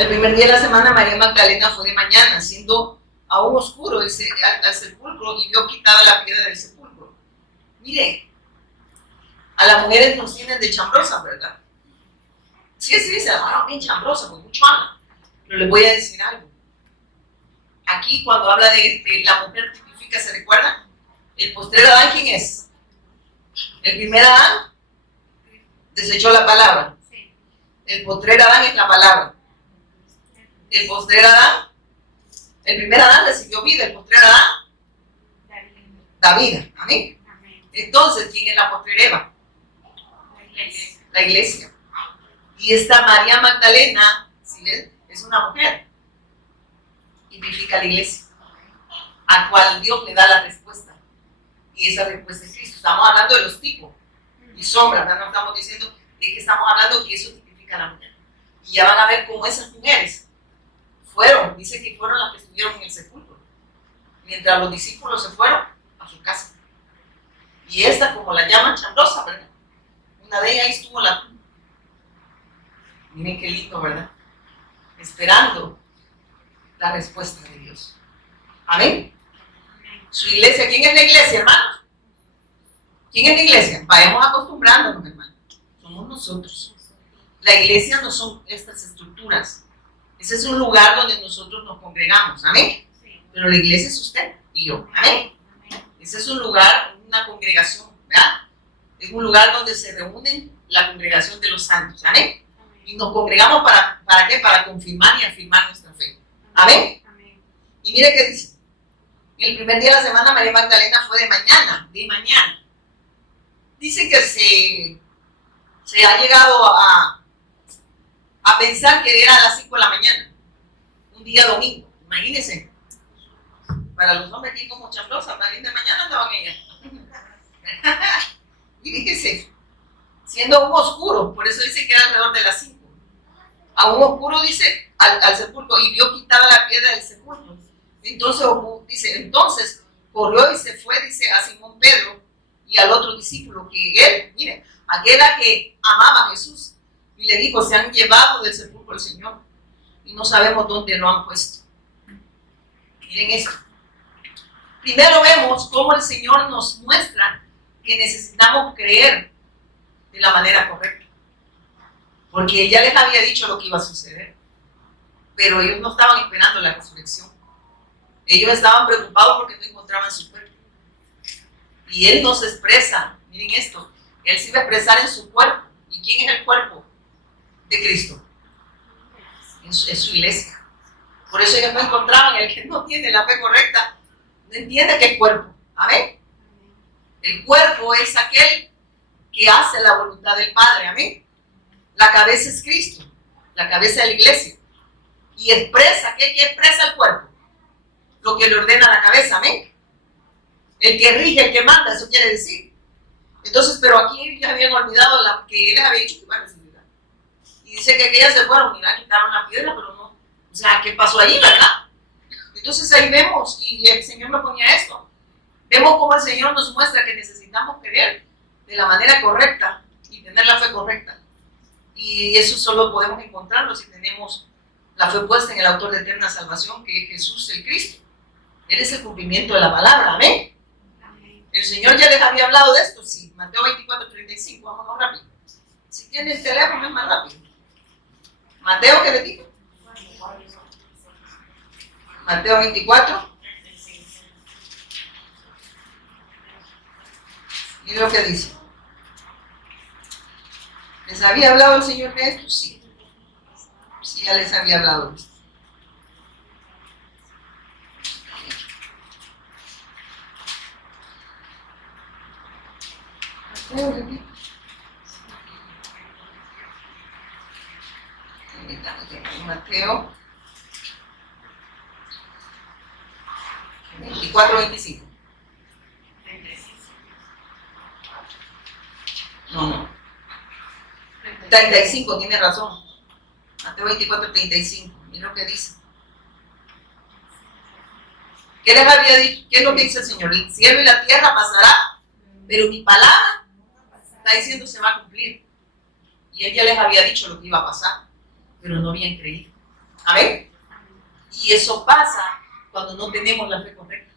El primer día de la semana María Magdalena fue de mañana, siendo aún oscuro al sepulcro, y vio quitada la piedra del sepulcro. Mire, a las mujeres nos tienen de chambrosas, ¿verdad? Sí, se la bien chambrosa, con mucho habla. Pero les voy a decir algo. Aquí cuando habla de la mujer tipifica, ¿se recuerdan? El postrer Adán, ¿quién es? El primer Adán desechó la palabra. El postrer Adán es la palabra. El postrer Adán, el primer Adán recibió vida, el postrer Adán da vida. Amén. Entonces, ¿quién es la postrer Eva? La iglesia. Y esta María Magdalena, ¿sí ves? Es una mujer. Tipifica la iglesia, a cual Dios le da la respuesta. Y esa respuesta es Cristo. Estamos hablando de los tipos y sombras, ¿verdad? No estamos diciendo de que estamos hablando que eso tipifica a la mujer. Y ya van a ver cómo esas mujeres dice que fueron las que estuvieron en el sepulcro, mientras los discípulos se fueron a su casa. Y esta, como la llaman, chambrosa, ¿verdad? Una de ellas ahí estuvo la tumba. Miren qué lindo, ¿verdad? Esperando la respuesta de Dios. Amén. Su iglesia, ¿quién es la iglesia, hermanos? ¿Quién es la iglesia? Vayamos acostumbrándonos, hermanos. Somos nosotros. La iglesia no son estas estructuras. Ese es un lugar donde nosotros nos congregamos. Amén. Pero la iglesia es usted y yo. Amén. Ese es un lugar, una congregación, ¿verdad? Es un lugar donde se reúnen la congregación de los santos. Amén. Y nos congregamos ¿para qué? Para confirmar y afirmar nuestra fe. Amén. Y mire qué dice. El primer día de la semana María Magdalena fue de mañana. Dice que se ha llegado a pensar que era a las 5 de la mañana. Un día domingo. Imagínense. Para los hombres que como chambrosas, también de mañana andaban ellas. Y fíjese, siendo aún oscuro, por eso dice que era alrededor de las 5. Aún oscuro dice al sepulcro, y vio quitada la piedra del sepulcro. Entonces corrió y se fue, dice, a Simón Pedro y al otro discípulo, que él, mire, aquel a que amaba a Jesús, y le dijo: se han llevado del sepulcro al Señor y no sabemos dónde lo han puesto. Miren esto. Primero vemos cómo el Señor nos muestra que necesitamos creer de la manera correcta, porque Él ya les había dicho lo que iba a suceder, pero ellos no estaban esperando la resurrección. Ellos estaban preocupados porque no encontraban su cuerpo. Y Él nos expresa, miren esto, Él se iba a expresar en su cuerpo. ¿Y quién es el cuerpo de Cristo? En su iglesia. Por eso ellos no encontraban. El que no tiene la fe correcta no entiende qué es cuerpo. Amén. El cuerpo es aquel que hace la voluntad del Padre. Amén. La cabeza es Cristo, la cabeza de la iglesia. Y expresa, ¿qué expresa el cuerpo? Lo que le ordena a la cabeza. Amén. El que rige, el que manda, eso quiere decir. Entonces, pero aquí ya habían olvidado que Él les había dicho que iba a recibir. Y dice que aquellas se fueron, mira, quitaron la piedra, pero no. O sea, ¿qué pasó ahí, verdad? Entonces ahí vemos, y el Señor me ponía esto. Vemos cómo el Señor nos muestra que necesitamos creer de la manera correcta y tener la fe correcta. Y eso solo podemos encontrarlo si tenemos la fe puesta en el autor de eterna salvación, que es Jesús el Cristo. Él es el cumplimiento de la palabra. Amén. El Señor ya les había hablado de esto, sí. Mateo 24:35, vámonos rápido. Si tiene el teléfono es más rápido. Mateo, ¿qué le digo? Mateo 24. Y lo que dice. ¿Les había hablado el Señor de esto? Sí. Sí, ya les había hablado de esto. Mateo 24:25. No. 35, tiene razón. Mateo 24:35. Mira lo que dice. ¿Qué les había dicho? ¿Qué es lo que dice el Señor? El cielo y la tierra pasará, pero mi palabra, está diciendo, se va a cumplir. Y Él ya les había dicho lo que iba a pasar, pero no habían creído. Amén. Y eso pasa cuando no tenemos la fe correcta.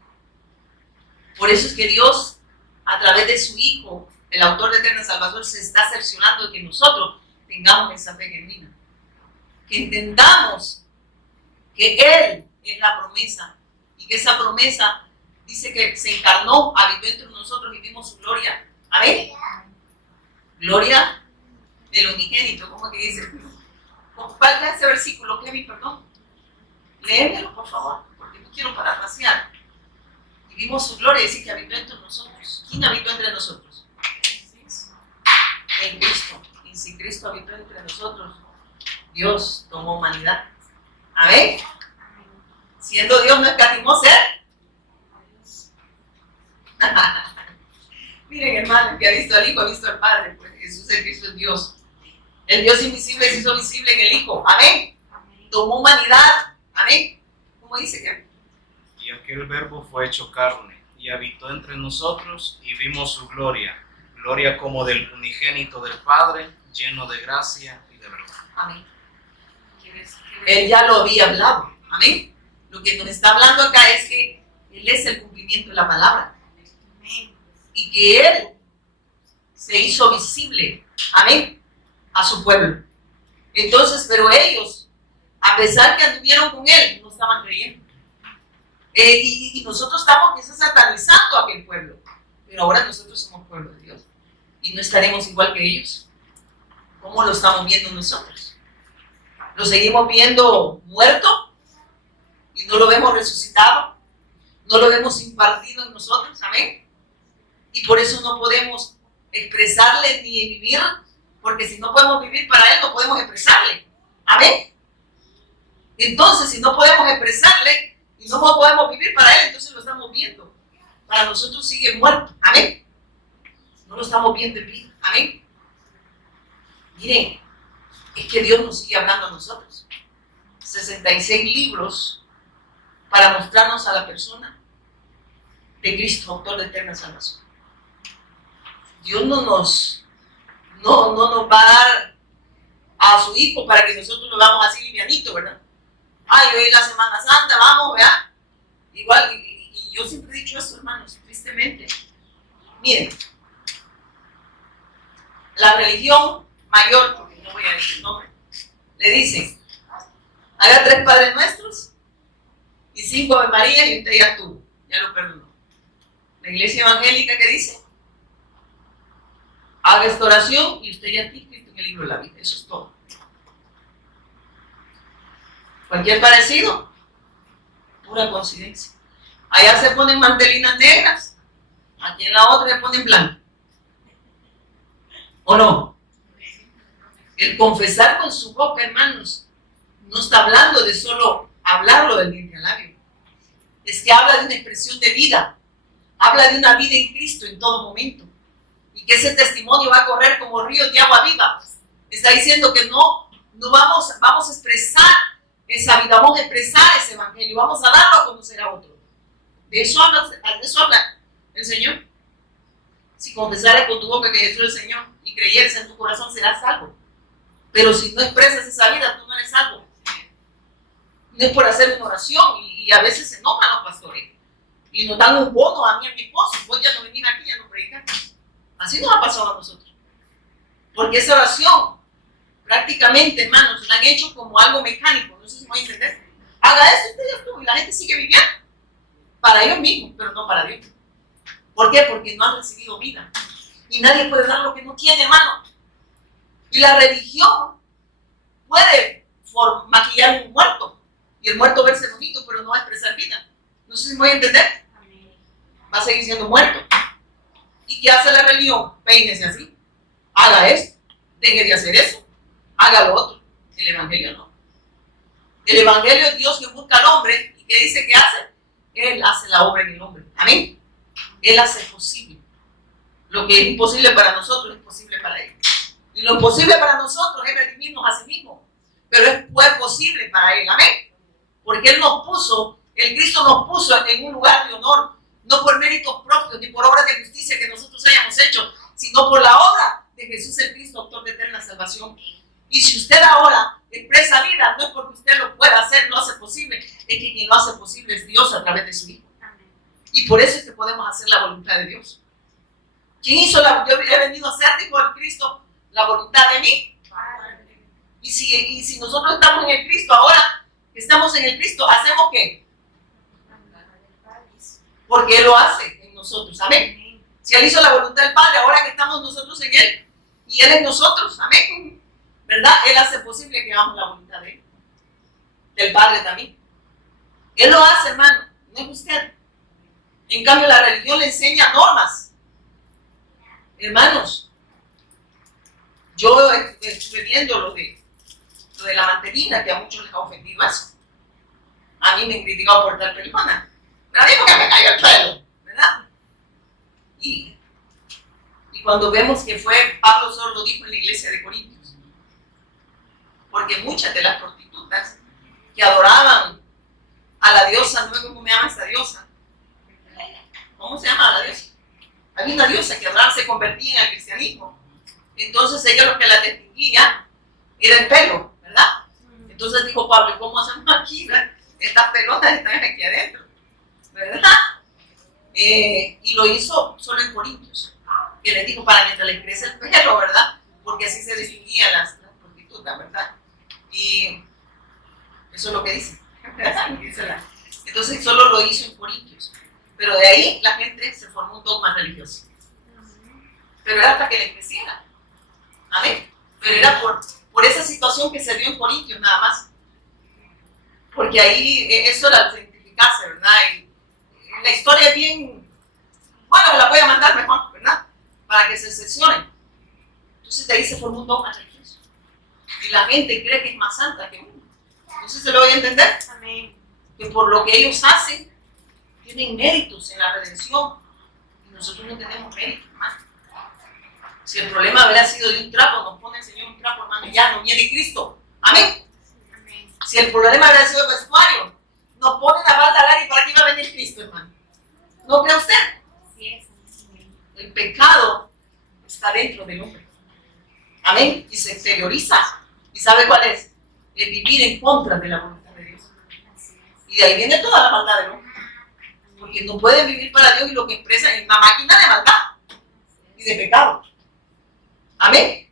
Por eso es que Dios, a través de su Hijo, el autor de eterna salvación, se está cerciorando de que nosotros tengamos esa fe genuina. Que entendamos que Él es la promesa y que esa promesa dice que se encarnó, habitó entre nosotros y vimos su gloria. Amén. Gloria del unigénito. ¿Cómo que dice? ¿Cuál es ese versículo, Kevin? Perdón. Léemelo, por favor, porque no quiero parafrasear. Y vimos su gloria y dice que habitó entre nosotros. ¿Quién habitó entre nosotros? En Cristo. Y si Cristo habitó entre nosotros, Dios tomó humanidad. Amén. Siendo Dios, no escatimó ser. Miren, hermano, el que ha visto al Hijo ha visto al Padre. Pues Jesús el Cristo es Dios. El Dios invisible se hizo visible en el Hijo. Amén. Tomó humanidad. Amén. ¿Cómo dice que? Y aquel verbo fue hecho carne y habitó entre nosotros y vimos su gloria. Gloria como del unigénito del Padre, lleno de gracia y de verdad. Amén. Él ya lo había hablado. Amén. Lo que nos está hablando acá es que Él es el cumplimiento de la palabra. Y que Él se hizo visible. Amén. A su pueblo. Entonces, pero ellos, a pesar que anduvieron con Él, no estaban creyendo. Y nosotros estamos quizás satanizando a aquel pueblo. Pero ahora nosotros somos pueblo de Dios. Y no estaremos igual que ellos. ¿Cómo lo estamos viendo nosotros? ¿Lo seguimos viendo muerto? ¿Y no lo vemos resucitado? ¿No lo vemos impartido en nosotros? Amén. Y por eso no podemos expresarle ni vivir, porque si no podemos vivir para Él, no podemos expresarle. Amén. Entonces, si no podemos expresarle y no podemos vivir para Él, entonces lo estamos viendo. Para nosotros sigue muerto. Amén. No lo estamos viendo en vida. Amén. Miren, es que Dios nos sigue hablando a nosotros. 66 libros para mostrarnos a la persona de Cristo, autor de eterna salvación. Dios no nos va a dar a su Hijo para que nosotros lo hagamos así livianito, ¿verdad? Ay, hoy es la Semana Santa, vamos, ¿verdad? Igual, y yo siempre he dicho esto, hermanos, tristemente. Miren, la religión mayor, porque no voy a decir el nombre, le dicen, haga 3 Padres Nuestros y 5 Ave María y usted ya tuvo, ya lo perdonó. La iglesia evangélica, ¿qué dice? Haga esta oración y usted ya está inscrito en el libro de la vida. Eso es todo. Cualquier parecido, pura coincidencia. Allá se ponen mantelinas negras, aquí en la otra se ponen blancas. ¿O no? El confesar con su boca, hermanos, no está hablando de solo hablarlo del diente al labio. Es que habla de una expresión de vida. Habla de una vida en Cristo en todo momento. Y que ese testimonio va a correr como ríos de agua viva. Está diciendo que no vamos a expresar esa vida, vamos a expresar ese evangelio, vamos a darlo a conocer a otro. De eso habla el Señor. Si confesares con tu boca que Jesús es el Señor y creyeres en tu corazón, serás salvo. Pero si no expresas esa vida, tú no eres salvo. No es por hacer una oración y a veces se enojan los pastores y nos dan un bono a mí y a mi esposo. Vos ya no venís aquí, ya no predicas. Así nos ha pasado a nosotros. Porque esa oración, prácticamente, hermanos, la han hecho como algo mecánico. No sé si me voy a entender. Haga esto, usted ya estuvo, y la gente sigue viviendo. Para ellos mismos, pero no para Dios. ¿Por qué? Porque no han recibido vida. Y nadie puede dar lo que no tiene, hermano. Y la religión puede maquillar un muerto. Y el muerto verse bonito, pero no va a expresar vida. No sé si me voy a entender. Va a seguir siendo muerto. ¿Y qué hace la religión? Peínese así. Haga esto. Deje de hacer eso. Haga lo otro. El evangelio no. El evangelio es Dios que busca al hombre. ¿Y qué dice que hace? Él hace la obra en el hombre. Amén. Él hace posible. Lo que es imposible para nosotros es posible para Él. Y lo imposible para nosotros es redimirnos a sí mismos. Pero fue posible para Él. Amén. Porque Él nos puso, el Cristo nos puso en un lugar de honor. No por méritos propios ni por obras de justicia que nosotros hayamos hecho, sino por la obra de Jesús el Cristo, autor de eterna salvación. Y si usted ahora expresa vida, no es porque usted lo pueda hacer, lo hace posible, es que quien lo hace posible es Dios a través de su Hijo. Y por eso es que podemos hacer la voluntad de Dios. ¿Quién hizo yo he venido a hacer, dijo el Cristo, la voluntad de mí? Y si nosotros estamos en el Cristo, ahora que estamos en el Cristo, ¿hacemos qué? Porque Él lo hace en nosotros, amén. Si Él hizo la voluntad del Padre, ahora que estamos nosotros en Él, y Él en nosotros, amén, ¿verdad? Él hace posible que hagamos la voluntad de Él, del Padre también. Él lo hace, hermano, no es usted. En cambio, la religión le enseña normas. Hermanos, yo estuve viendo lo de la mantelina, que a muchos les ha ofendido eso. A mí me han criticado por dar pelona, pero a mí porque me cayó el pelo, ¿verdad? Y cuando vemos que fue, Pablo solo lo dijo en la iglesia de Corintios, porque muchas de las prostitutas que adoraban a la diosa, no sé cómo me llama esta diosa, ¿cómo se llama la diosa? Había una diosa que adoraban, se convertía en el cristianismo. Entonces ella lo que la distinguía era el pelo, ¿verdad? Entonces dijo Pablo, ¿cómo hacemos aquí? ¿Verdad? Estas pelotas están aquí adentro, ¿verdad? Y lo hizo solo en Corintios, que les dijo para mientras les crece el pelo, ¿verdad? Porque así se distinguían las prostitutas, ¿verdad? Y eso es lo que dice. Entonces solo lo hizo en Corintios, pero de ahí la gente se formó un dogma religioso, pero era hasta que les creciera, amén. Pero era por esa situación que se dio en Corintios nada más, porque ahí eso era cientificarse, ¿verdad? Y la historia es bien, bueno, la voy a mandar mejor, ¿verdad? Para que se sesionen. Entonces de ahí se formó un dogma religioso y la gente cree que es más santa que uno. Entonces se lo voy a entender. Amén. Que por lo que ellos hacen tienen méritos en la redención y nosotros no tenemos méritos, hermano. Si el problema hubiera sido de un trapo, nos pone el Señor un trapo, hermano, y ya no viene Cristo. Amén. Amén. Si el problema hubiera sido el vestuario, nos pone la balda al aire y para qué va a venir Cristo, hermano. ¿No cree usted? Así es. El pecado está dentro del hombre. Amén. Y se exterioriza. ¿Y sabe cuál es? El vivir en contra de la voluntad de Dios. Y de ahí viene toda la maldad del hombre. Porque no pueden vivir para Dios y lo que expresan es una máquina de maldad y de pecado. Amén.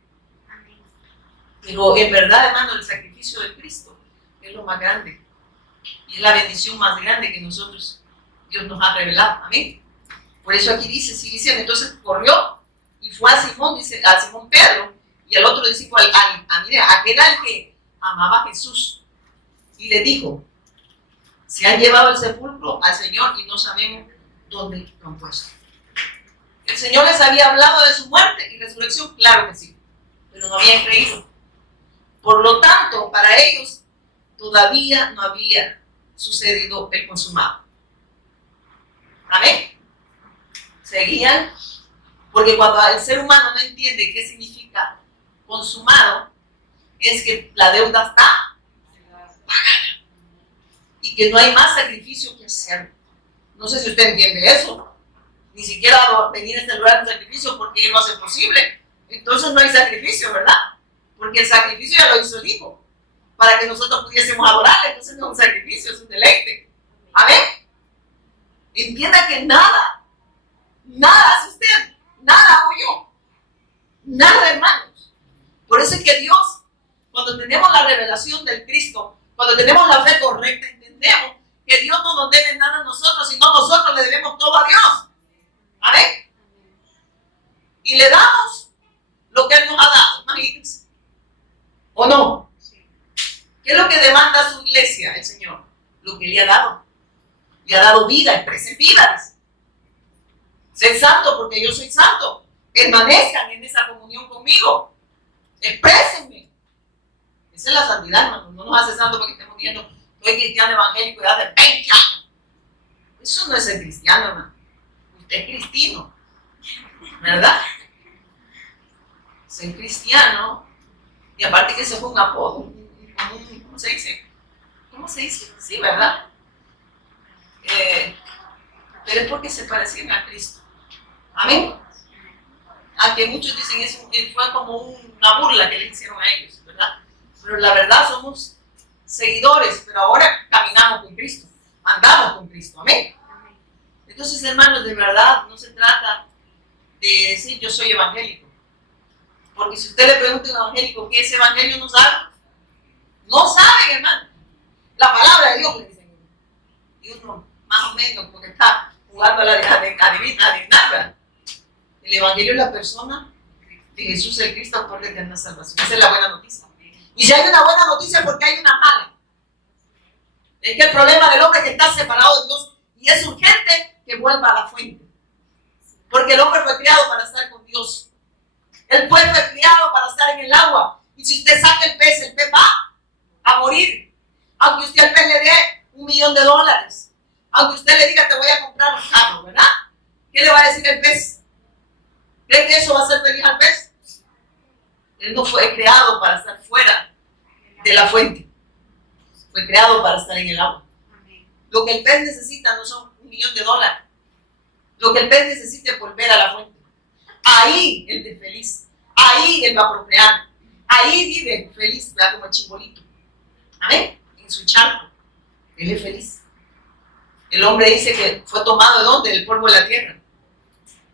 Pero en verdad, hermano, el sacrificio de Cristo es lo más grande. Y es la bendición más grande que nosotros, Dios nos ha revelado. Amén. Por eso aquí dice, sigue diciendo, entonces corrió y fue a Simón, dice, a Simón Pedro, y al otro discípulo, aquel al que amaba a Jesús. Y le dijo, se han llevado al sepulcro al Señor y no sabemos dónde lo han puesto. ¿El Señor les había hablado de su muerte y resurrección? Claro que sí, pero no habían creído. Por lo tanto, para ellos todavía no había sucedido el consumado. Amén. Seguían, porque cuando el ser humano no entiende qué significa consumado, es que la deuda está pagada y que no hay más sacrificio que hacer. No sé si usted entiende eso. Ni siquiera venir a este lugar de sacrificio porque Él lo hace posible. Entonces no hay sacrificio, ¿verdad? Porque el sacrificio ya lo hizo el Hijo, para que nosotros pudiésemos adorarle. Entonces no es un sacrificio, es un deleite. Amén. Entienda que nada hace usted, nada hago yo, nada, hermanos. Por eso es que Dios, cuando tenemos la revelación del Cristo, cuando tenemos la fe correcta, entendemos que Dios no nos debe nada a nosotros, sino nosotros le debemos todo a Dios. Amén. Y le damos lo que Él nos ha dado, imagínense. ¿O no? ¿Qué es lo que demanda su iglesia, el Señor? Lo que le ha dado. Le ha dado vida, expresen vidas. Ser santo porque yo soy santo. Permanezcan en esa comunión conmigo. Exprésenme. Esa es la santidad, hermano. No nos hace santo porque estemos viendo, soy cristiano evangélico de hace 20 años. Eso no es ser cristiano, hermano. Usted es cristiano, ¿verdad? Ser cristiano, y aparte que eso es un apodo, ¿cómo se dice? ¿Cómo se dice? Sí, ¿verdad? Pero es porque se parecían a Cristo. Amén. Aunque muchos dicen eso fue como una burla que le hicieron a ellos. ¿verdad? Pero la verdad somos seguidores, pero ahora caminamos con Cristo, andamos con Cristo, amén. Entonces, hermanos, de verdad no se trata de decir yo soy evangélico, porque si usted le pregunta a un evangélico qué es evangelio, no sabe. No saben, hermano. La palabra de Dios le dicen. Y uno, más o menos, porque está jugando a la adivinar. El evangelio es la persona de Jesús el Cristo, autor de eterna salvación. Esa es la buena noticia. Y si hay una buena noticia, porque hay una mala. Es que el problema del hombre es que está separado de Dios y es urgente que vuelva a la fuente. Porque el hombre fue criado para estar con Dios. El pez fue criado para estar en el agua. Y si usted saca el pez va a morir. Aunque usted al pez le dé $1.000.000. Aunque usted le diga te voy a comprar un carro, ¿verdad? ¿Qué le va a decir el pez? ¿Cree que eso va a hacer feliz al pez? Él no fue creado para estar fuera de la fuente. Fue creado para estar en el agua. Lo que el pez necesita no son $1.000.000. Lo que el pez necesita es volver a la fuente. Ahí él es feliz. Ahí él va a procrear. Ahí vive feliz, ¿verdad? Como el chimbolito. Amén. En su charco. Él es feliz. El hombre dice que fue tomado ¿de dónde? Del polvo de la tierra.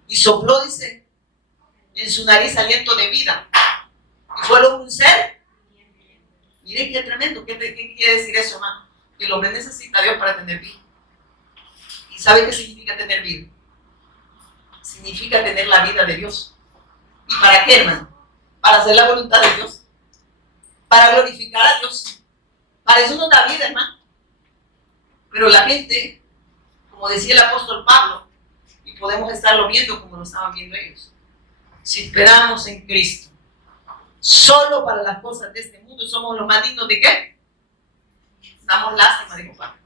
Y sopló, dice, en su nariz aliento de vida. Y fue un ser. Miren qué tremendo. ¿Qué quiere decir eso, hermano? Que el hombre necesita a Dios para tener vida. ¿Y sabe qué significa tener vida? Significa tener la vida de Dios. ¿Y para qué, hermano? Para hacer la voluntad de Dios. Para glorificar a Dios. Para eso nos da vida, hermano. Pero la gente, como decía el apóstol Pablo, y podemos estarlo viendo como lo estaban viendo ellos, si esperamos en Cristo solo para las cosas de este mundo, somos los más dignos de ¿qué? Damos lástima, dijo Pablo,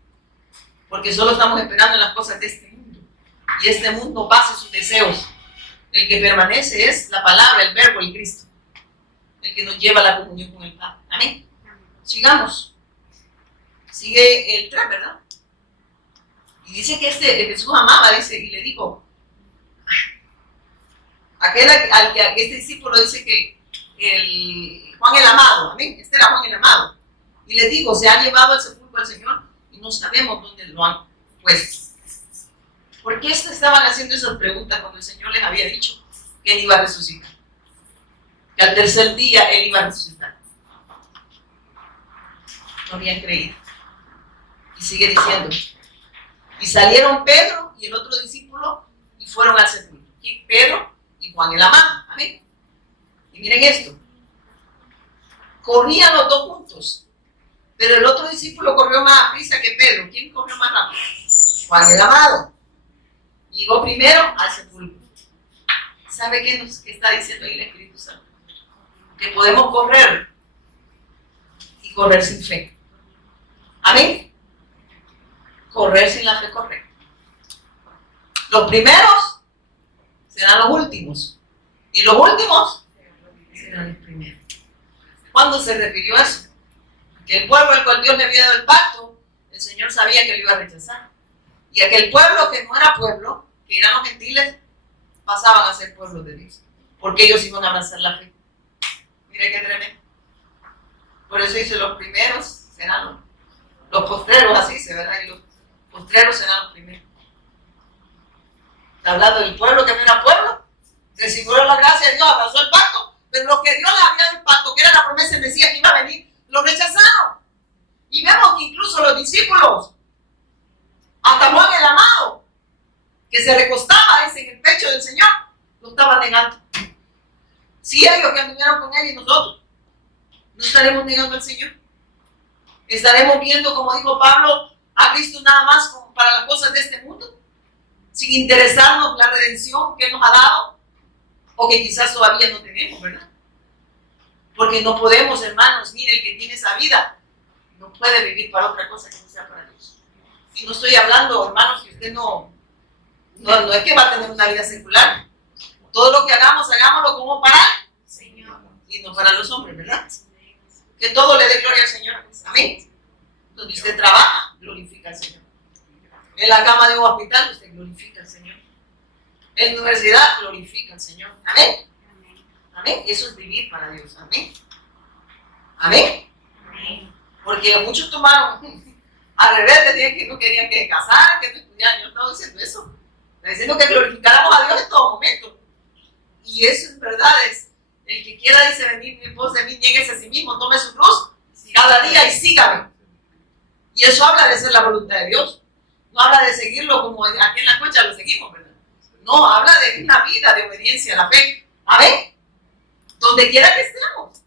porque solo estamos esperando en las cosas de este mundo, y este mundo pasa sus deseos. El que permanece es la palabra, el verbo, el Cristo, el que nos lleva a la comunión con el Padre. Amén. Sigamos. Sigue el 3, ¿verdad? Y dice que Jesús amaba, dice, y le dijo, este discípulo dice que Juan el amado, amén, este era Juan el amado, y le digo, se ha llevado al sepulcro al Señor y no sabemos dónde lo han puesto. ¿Por qué estaban haciendo esas preguntas cuando el Señor les había dicho que Él iba a resucitar? Que al tercer día Él iba a resucitar. No habían creído. Y sigue diciendo, y salieron Pedro y el otro discípulo y fueron al sepulcro. ¿Quién? Pedro y Juan el amado. Amén. Y miren esto. Corrían los dos juntos, pero el otro discípulo corrió más a prisa que Pedro. ¿Quién corrió más rápido? Juan el amado. Llegó primero al sepulcro. ¿Sabe qué nos está diciendo ahí el Espíritu Santo? Que podemos correr y correr sin fe. Amén. Correr sin la fe correcta. Los primeros serán los últimos y los últimos serán los primeros. ¿Cuándo se refirió a eso? Que el pueblo al cual Dios le había dado el pacto, el Señor sabía que lo iba a rechazar. Y aquel pueblo que no era pueblo, que eran los gentiles, pasaban a ser pueblos de Dios, porque ellos iban a abrazar la fe. Mire qué tremendo. Por eso dice, los primeros serán los postreros, así se verá, y los postreros serán los primeros. Está hablando del pueblo que no era pueblo, recibió la gracia de Dios, abrazó el pacto, pero lo que Dios le había dado el pacto, que era la promesa del Mesías que iba a venir, lo rechazaron. Y vemos que incluso los discípulos, hasta Juan el amado, que se recostaba en el pecho del Señor, lo estaba negando. Si ellos que anduvieron con Él y nosotros, ¿no estaremos negando al Señor? ¿Estaremos viendo, como dijo Pablo, a Cristo nada más como para las cosas de este mundo? Sin interesarnos la redención que Él nos ha dado, o que quizás todavía no tenemos, ¿verdad? Porque no podemos, hermanos, mire, el que tiene esa vida no puede vivir para otra cosa que no sea para Dios. Y no estoy hablando, hermanos, que usted no es que va a tener una vida secular. Todo lo que hagamos, hagámoslo como para el Señor y no para los hombres, ¿verdad? Que todo le dé gloria al Señor. Amén. Donde usted trabaja, glorifica al Señor. En la cama de un hospital, usted glorifica al Señor. En la universidad, glorifica al Señor. Amén. Amén. Eso es vivir para Dios. Amén. Amén. Porque muchos tomaron al revés, decían que no querían que se casaran, que no estudiaran. Yo no estaba diciendo eso. Estoy diciendo que glorificáramos a Dios en todo momento. Y eso es verdad. Es el que quiera, dice, venir mi pos de mí, niéguese a sí mismo, tome su cruz cada día y sígame. Y eso habla de ser la voluntad de Dios. No habla de seguirlo como aquí en la concha lo seguimos, ¿verdad? No, habla de una vida de obediencia a la fe. Amén. Donde quiera que estemos,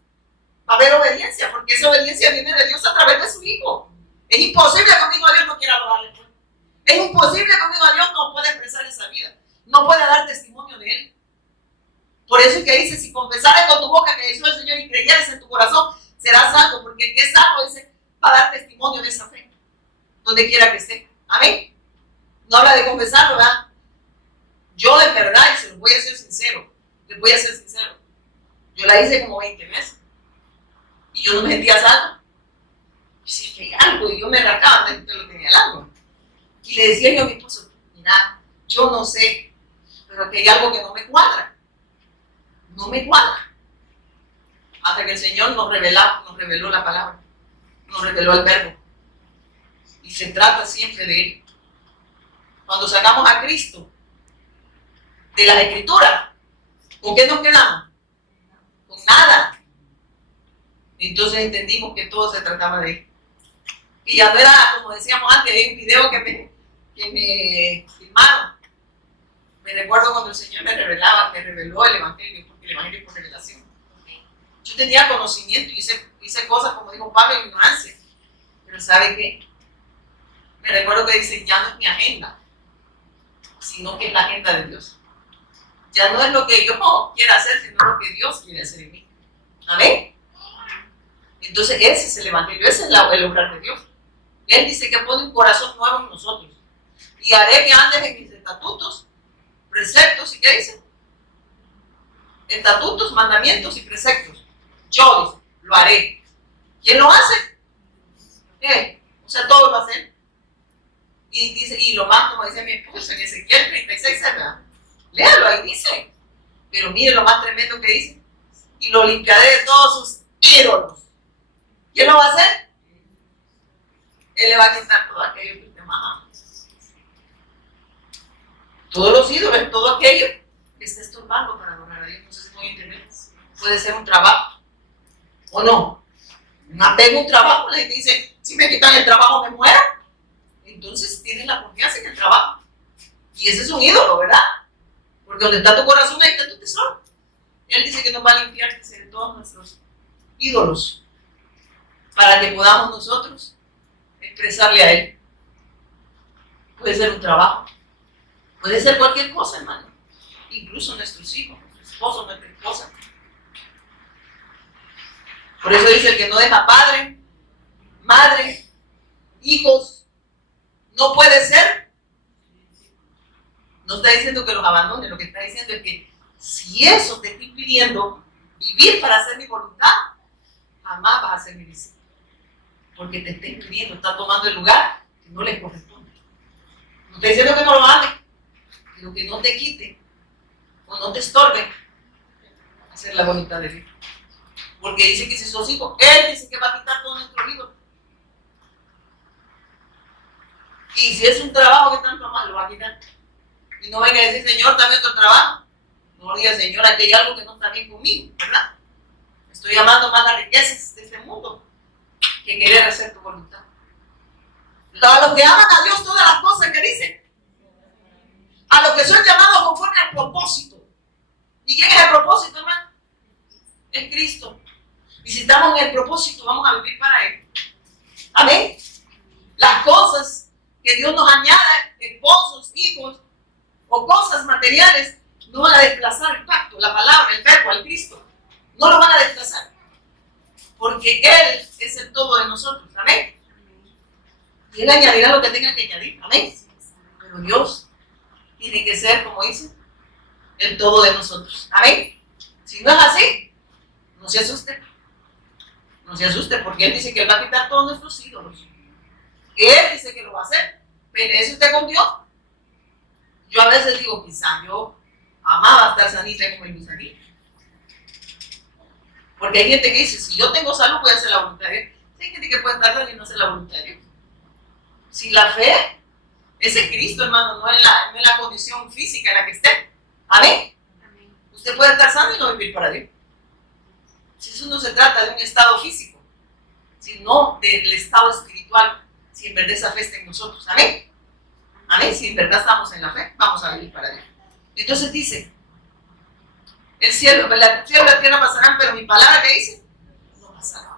va a haber obediencia, porque esa obediencia viene de Dios a través de su Hijo. Es imposible que un hijo de Dios no quiera adorarle. Es imposible que un hijo de Dios no pueda expresar esa vida, no pueda dar testimonio de Él. Por eso es que dice, si confesares con tu boca que Jesús es el Señor y creyeres en tu corazón, serás salvo, porque el que es salvo, dice, va a dar testimonio de esa fe, donde quiera que esté. Amén. No habla de confesarlo, ¿verdad? Yo de verdad, y se los voy a ser sincero, les voy a ser sincero, yo la hice como 20 veces y yo no me sentía salvo. Y si que hay algo, y yo me arrancaba de lo que tenía el algo. Y le decía yo a mi esposo, mira, yo no sé, pero que hay algo que no me cuadra. No me cuadra. Hasta que el Señor nos reveló la palabra, nos reveló el verbo. Y se trata siempre de Él. Cuando sacamos a Cristo de las Escrituras, ¿con qué nos quedamos? Con nada. Entonces entendimos que todo se trataba de Él. Y ya no era, como decíamos antes, hay un video que me filmaron. Me recuerdo cuando el Señor me reveló el Evangelio, porque el Evangelio es por revelación. Yo tenía conocimiento y hice cosas, como dijo Pablo, en ignorancia. Pero ¿sabe qué? Me recuerdo que dice, ya no es mi agenda, sino que es la agenda de Dios. Ya no es lo que yo quiera hacer, sino lo que Dios quiere hacer en mí. Amén. Entonces ese es el Evangelio, ese es el obrar de Dios. Él dice que pone un corazón nuevo en nosotros. Y haré que andes en mis estatutos, preceptos, ¿y qué dice? Estatutos, mandamientos y preceptos. Yo, dice, lo haré. ¿Quién lo hace? Él. O sea, todo lo hace Él. Y dice, y lo más, como dice mi esposa en Ezequiel 36, ¿verdad? Léalo, ahí dice. Pero mire lo más tremendo que dice. Y lo limpiaré de todos sus ídolos. ¿Quién lo va a hacer? Él le va a quitar todo aquello que usted más ama. Todos los ídolos, todo aquello que está estorbando para adorar a Dios. No sé si muy entender. Puede ser un trabajo o no. Tengo un trabajo, la gente dice, si me quitan el trabajo me muero. Entonces tienes la confianza en el trabajo. Y ese es un ídolo, ¿verdad? Porque donde está tu corazón, ahí está tu tesoro. Él dice que nos va a limpiar de todos nuestros ídolos para que podamos nosotros expresarle a Él. Puede ser un trabajo, puede ser cualquier cosa, hermano. Incluso nuestros hijos, nuestro esposo, nuestra esposa. Por eso dice el que no deja padre, madre, hijos, no puede ser. No está diciendo que los abandone, lo que está diciendo es que si eso te está impidiendo vivir para hacer mi voluntad, jamás vas a ser mi discípulo. Porque te está impidiendo, está tomando el lugar que no le corresponde. No está diciendo que no lo ames, pero que no te quite o no te estorbe hacer la voluntad de Dios. Porque dice que si sos hijos, Él dice que va a quitar todo nuestro ídolo. Y si es un trabajo que tanto más lo va a quitar. Y no venga a decir, Señor, dame otro trabajo. No diga, Señor, aquí hay algo que no está bien conmigo, ¿verdad? Estoy amando más las riquezas de este mundo que querer hacer tu voluntad. A los que aman a Dios, todas las cosas que dicen. A los que son llamados conforme al propósito. ¿Y quién es el propósito, hermano? Es Cristo. Y si estamos en el propósito, vamos a vivir para Él. Amén. Las cosas que Dios nos añade, esposos, hijos o cosas materiales, no van a desplazar el pacto, la palabra, el verbo, el Cristo. No lo van a desplazar. Porque Él es el todo de nosotros. Amén. Y Él añadirá lo que tenga que añadir. Amén. Pero Dios tiene que ser, como dice, el todo de nosotros. Amén. Si no es así, no se asuste. No se asuste, porque Él dice que Él va a quitar todos nuestros ídolos. Él dice que lo va a hacer. ¿Pelea usted con Dios? Yo a veces digo, quizá yo amaba estar sanita como el gusanito. Porque hay gente que dice, si yo tengo salud voy a hacer la voluntad de Dios. Hay gente que puede estar bien y no hacer la voluntad de Dios. Si la fe es en Cristo, hermano, no en la condición física en la que esté. Amén. Usted puede estar sano y no vivir para Dios. Si eso no se trata de un estado físico, sino del estado espiritual, si en verdad esa fe está en nosotros. Amén. Amén. Si en verdad estamos en la fe, vamos a vivir para Dios. Entonces dice, el cielo y la tierra pasarán, pero mi palabra, ¿qué dice? No pasará.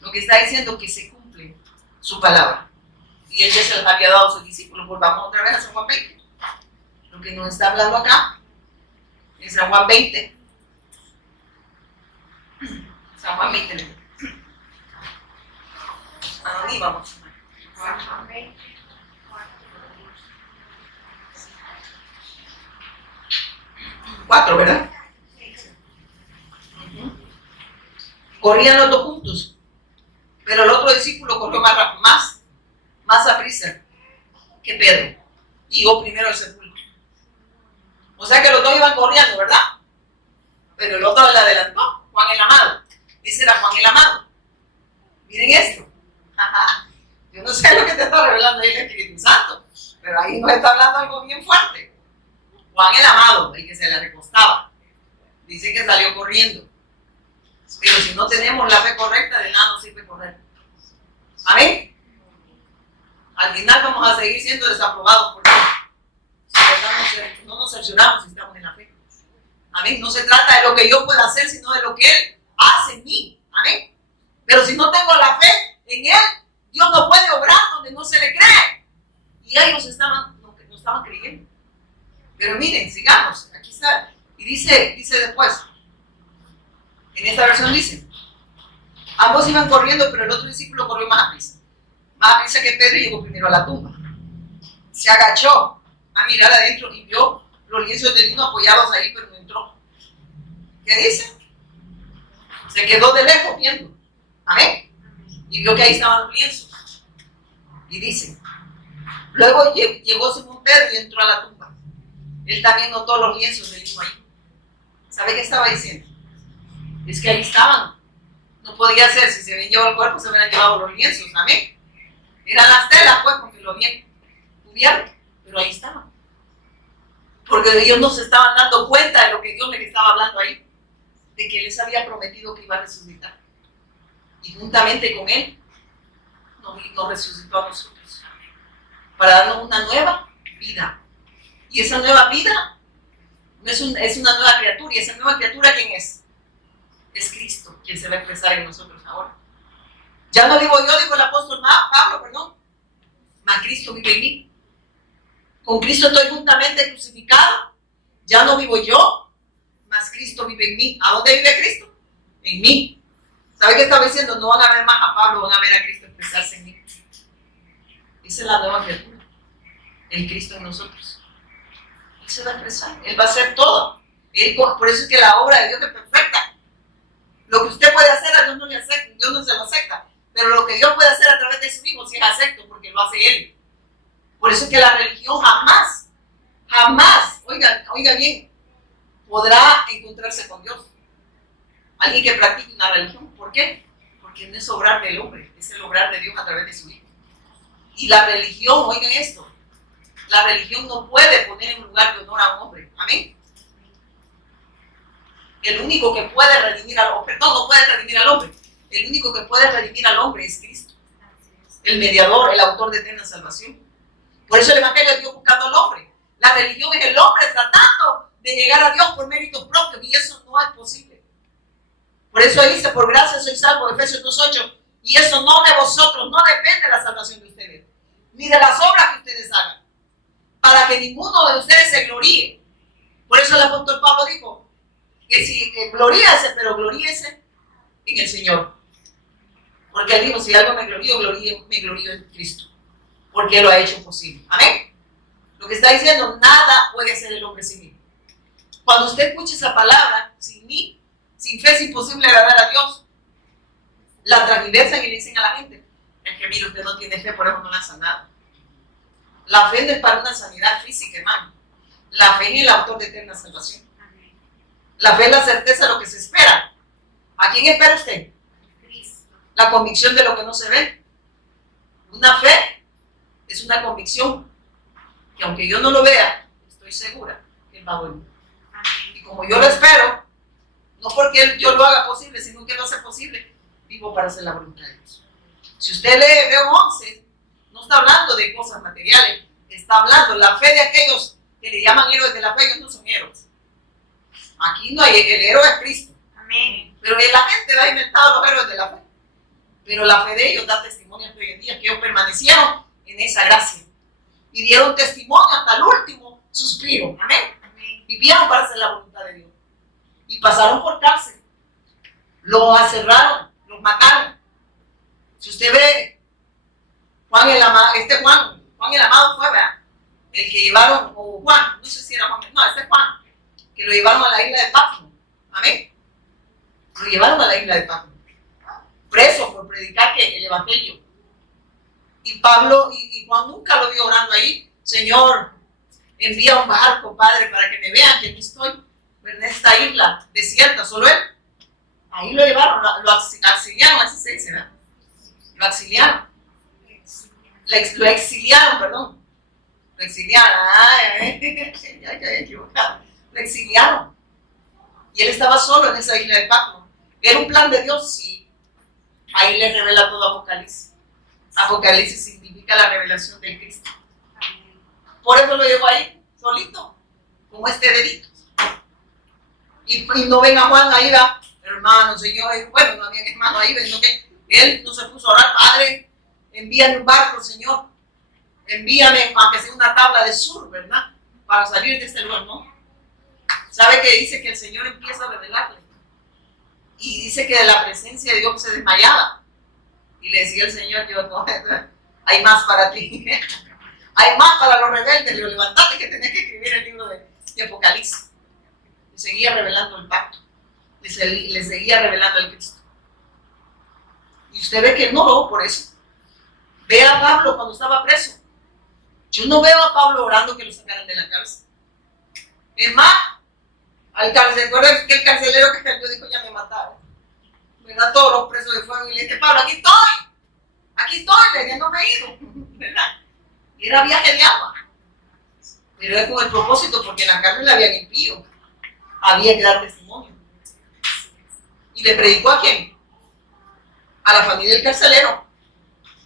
Lo que está diciendo es que se cumple su palabra. Y él ya se las había dado a sus discípulos. Volvamos otra vez a San Juan 20. Lo que nos está hablando acá, en San Juan 20. San Juan 20. ¿A dónde íbamos? San Juan 20. 4, ¿verdad? Corrían los dos juntos, pero el otro discípulo corrió más a prisa que Pedro y llegó primero al sepulcro. O sea que los dos iban corriendo, ¿verdad? Pero el otro le adelantó, Juan el Amado. Ese era Juan el Amado. Miren esto. Yo no sé lo que te está revelando ahí el Espíritu Santo, pero ahí nos está hablando algo bien fuerte. Juan el Amado, el que se le recostaba, dice que salió corriendo. Pero si no tenemos la fe correcta, de nada nos sirve correr. Amén. Al final vamos a seguir siendo desaprobados por Dios. Si no nos cercioramos si estamos en la fe. Amén. No se trata de lo que yo pueda hacer, sino de lo que Él hace en mí. Amén. Pero si no tengo la fe en Él, Dios no puede obrar donde no se le cree. Y ellos no estaban creyendo. Pero miren, sigamos. Aquí está. Y dice después. En esta versión dice, ambos iban corriendo, pero el otro discípulo corrió más a prisa que Pedro, y llegó primero a la tumba. Se agachó a mirar adentro y vio los lienzos de lino apoyados ahí, pero no entró. ¿Qué dice? Se quedó de lejos viendo. Amén. Y vio que ahí estaban los lienzos. Y dice, luego llegó Simón Pedro y entró a la tumba. Él también notó los lienzos de lino ahí. ¿Sabe qué estaba diciendo? Es que ahí estaban. No podía ser, si se habían llevado el cuerpo, se hubieran llevado los lienzos. Amén. Eran las telas, pues, porque lo habían cubierto. Pero ahí estaban. Porque ellos no se estaban dando cuenta de lo que Dios les estaba hablando ahí. De que Él les había prometido que iba a resucitar. Y juntamente con Él, nos resucitó a nosotros. Para darnos una nueva vida. Y esa nueva vida no es una nueva criatura. ¿Y esa nueva criatura quién es? Es Cristo quien se va a expresar en nosotros ahora. Ya no vivo yo, dijo el apóstol Pablo, mas Cristo vive en mí. Con Cristo estoy juntamente crucificado. Ya no vivo yo, mas Cristo vive en mí. ¿A dónde vive Cristo? En mí. ¿Sabe qué estaba diciendo? No van a ver más a Pablo, van a ver a Cristo expresarse en mí. Esa es la nueva criatura. El Cristo en nosotros. Él se va a expresar. Él va a hacer todo. Por eso es que la obra de Dios es perfecta. Lo que usted puede hacer a Dios no le acepta, Dios no se lo acepta. Pero lo que Dios puede hacer a través de su Hijo sí es acepto, porque lo hace Él. Por eso es que la religión jamás, oiga bien, podrá encontrarse con Dios. Alguien que practique una religión. ¿Por qué? Porque no es obrar del hombre, es el obrar de Dios a través de su Hijo. Y la religión, oigan esto, la religión no puede poner en lugar de honor a un hombre. Amén. El único que puede redimir al hombre, no puede redimir al hombre. El único que puede redimir al hombre es Cristo. El mediador, el autor de eterna salvación. Por eso el Evangelio es Dios buscando al hombre. La religión es el hombre tratando de llegar a Dios por méritos propios, y eso no es posible. Por eso dice, por gracia soy salvo, Efesios 2:8. Y eso no de vosotros, no depende de la salvación de ustedes, ni de las obras que ustedes hagan, para que ninguno de ustedes se gloríe. Por eso el apóstol Pablo dijo, que si gloríese, pero gloríese en el Señor. Porque él dijo, si algo me glorío en Cristo. Porque Él lo ha hecho posible. Amén. Lo que está diciendo, nada puede hacer el hombre sin mí. Cuando usted escuche esa palabra, sin mí, sin fe es imposible agradar a Dios. La transversan y le dicen a la gente, es que mire, usted no tiene fe, por eso no la ha sanado. La fe no es para una sanidad física, hermano. La fe es el autor de eterna salvación. La fe es la certeza de lo que se espera. ¿A quién espera usted? Cristo. La convicción de lo que no se ve. Una fe es una convicción que aunque yo no lo vea, estoy segura que Él va a volver. Amén. Y como yo lo espero, no porque yo lo haga posible, sino que Él lo hace posible, vivo para hacer la voluntad de Dios. Si usted lee Hebreo 11, no está hablando de cosas materiales, está hablando la fe de aquellos que le llaman héroes de la fe. Ellos no son héroes. Aquí no hay, el héroe es Cristo. Amén. Pero la gente ha inventado los héroes de la fe. Pero la fe de ellos da testimonio hoy en día que ellos permanecieron en esa gracia y dieron testimonio hasta el último suspiro. Amén. Amén. Vivieron para hacer la voluntad de Dios y pasaron por cárcel. Los aserraron, los mataron. Si usted ve, Juan el Amado fue, ¿verdad? El que llevaron, o Juan, no sé si era Juan, no, este es Juan, que lo llevaron a la isla de Patmos. Amén. Lo llevaron a la isla de Patmos, preso por predicar que el evangelio. Y Pablo y Juan nunca lo vio orando ahí. Señor, envía un barco, Padre, para que me vean que aquí estoy en esta isla desierta, solo él. Ahí lo llevaron, lo exiliaron, así se dice, ¿verdad? Lo exiliaron. Lo exiliaron, perdón. Lo exiliaron. Ya equivocado. Lo exiliaron. Y él estaba solo en esa isla de Patmos. ¿Era un plan de Dios? Sí. Ahí le revela todo Apocalipsis. Apocalipsis significa la revelación del Cristo. Por eso lo llevó ahí, solito, como este dedito. Y no ven a Juan ahí, va, hermano, Señor, bueno, no había hermano ahí, sino que él no se puso a orar, Padre, envíame un barco, Señor, envíame, aunque sea una tabla de sur, ¿verdad? Para salir de este lugar, ¿no? ¿Sabe que dice que el Señor empieza a revelarle? Y dice que de la presencia de Dios se desmayaba. Y le decía el Señor, yo, no, hay más para ti. Hay más para los rebeldes. Le levantate que tenés que escribir el libro de Apocalipsis. Le seguía revelando el pacto. Le seguía revelando el Cristo. Y usted ve que no oró por eso. Ve a Pablo cuando estaba preso. Yo no veo a Pablo orando que lo sacaran de la cárcel. Es más, al carcelero, ¿recuerdan que el carcelero que salió dijo ya me mataron? ¿Verdad? Todos los presos de fuego. Y le dije, Pablo, aquí estoy, le dije, no me he ido, ¿verdad? Y era viaje de agua. Pero era con el propósito, porque en la cárcel había impío. Había que dar testimonio. ¿Y le predicó a quién? A la familia del carcelero.